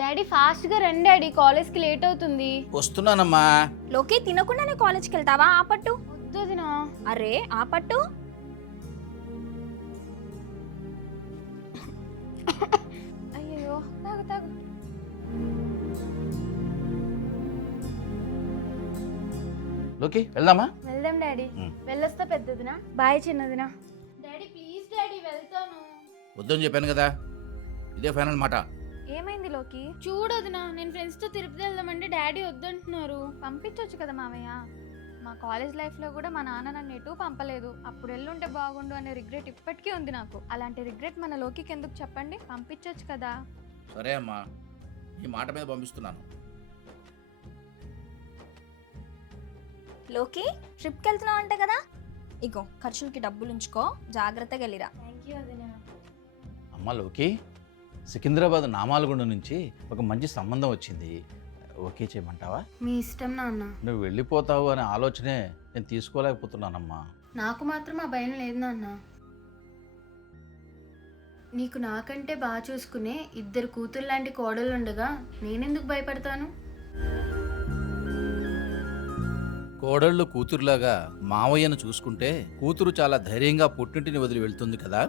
Daddy fast గా రండి daddy, college కి లేట్ అవుతుంది. వస్తున్నానమ్మా. లోకి తినకుండానే కాలేజ్కి వెళ్తావా? ఆపట్టు. వద్దు వదినా. అరే ఆపట్టు. అయ్యో తాగు తాగు. లోకి వెళ్దామా? వెళ్దాం డాడీ. వెళ్ళొస్తా పెద్దదినా. బాయ్ చిన్నదినా. డాడీ ప్లీజ్ డాడీ వెళ్తాను. వద్దని చెప్పాను కదా, ఇదే ఫైనల్ మాట. ఏమైంది లోకి? చూడొదినా, నేను ఫ్రెండ్స్ తో తిరుపతి వెళ్దామంటే డాడీ వద్దంటున్నారు. పంపించవచ్చు కదా మావయ్య. మా కాలేజ్ లైఫ్లో కూడా మా నాన్న నన్ను ఎటూ పంపలేదు. అప్పుడు ఎల్లుంటే బాగుండు అనే రిగ్రెట్ ఇప్పటికీ ఉంది నాకు. అలాంటి రిగ్రెట్ మన లోకికి ఎందుకు చెప్పండి? పంపించవచ్చు కదా. సరే అమ్మా, ఈ మాట మీద పంపిస్తున్నాను. లోకి ట్రిప్కి వెళ్తున్నావు అంట కదా, ఇగో ఖర్చులకి డబ్బులు ఉంచుకో, జాగ్రత్తగా వెళ్ళిరా. థ్యాంక్ యూ వదినా. అమ్మ లోకి, సికింద్రాబాద్ నామాలగుండ నుంచి ఒక మంచి సంబంధం వచ్చింది, ఓకే చేయమంటావా? మీ ఇష్టం నాన్న. నువ్వు వెళ్ళిపోతావు అనే ఆలోచనే నేను తీసుకోలేకపోతున్నానమ్మా. నాకు మాత్రం ఆ భయం లేదు నాన్న. నీకు నాకంటే బాగా చూసుకునే ఇద్దరు కూతురు లాంటి కోడలు ఉండగా నేనెందుకు భయపడతాను? కోడళ్ళు కూతురులాగా మావయ్యను చూసుకుంటే కూతురు చాలా ధైర్యంగా పుట్టింటిని వదిలి వెళ్తుంది కదా.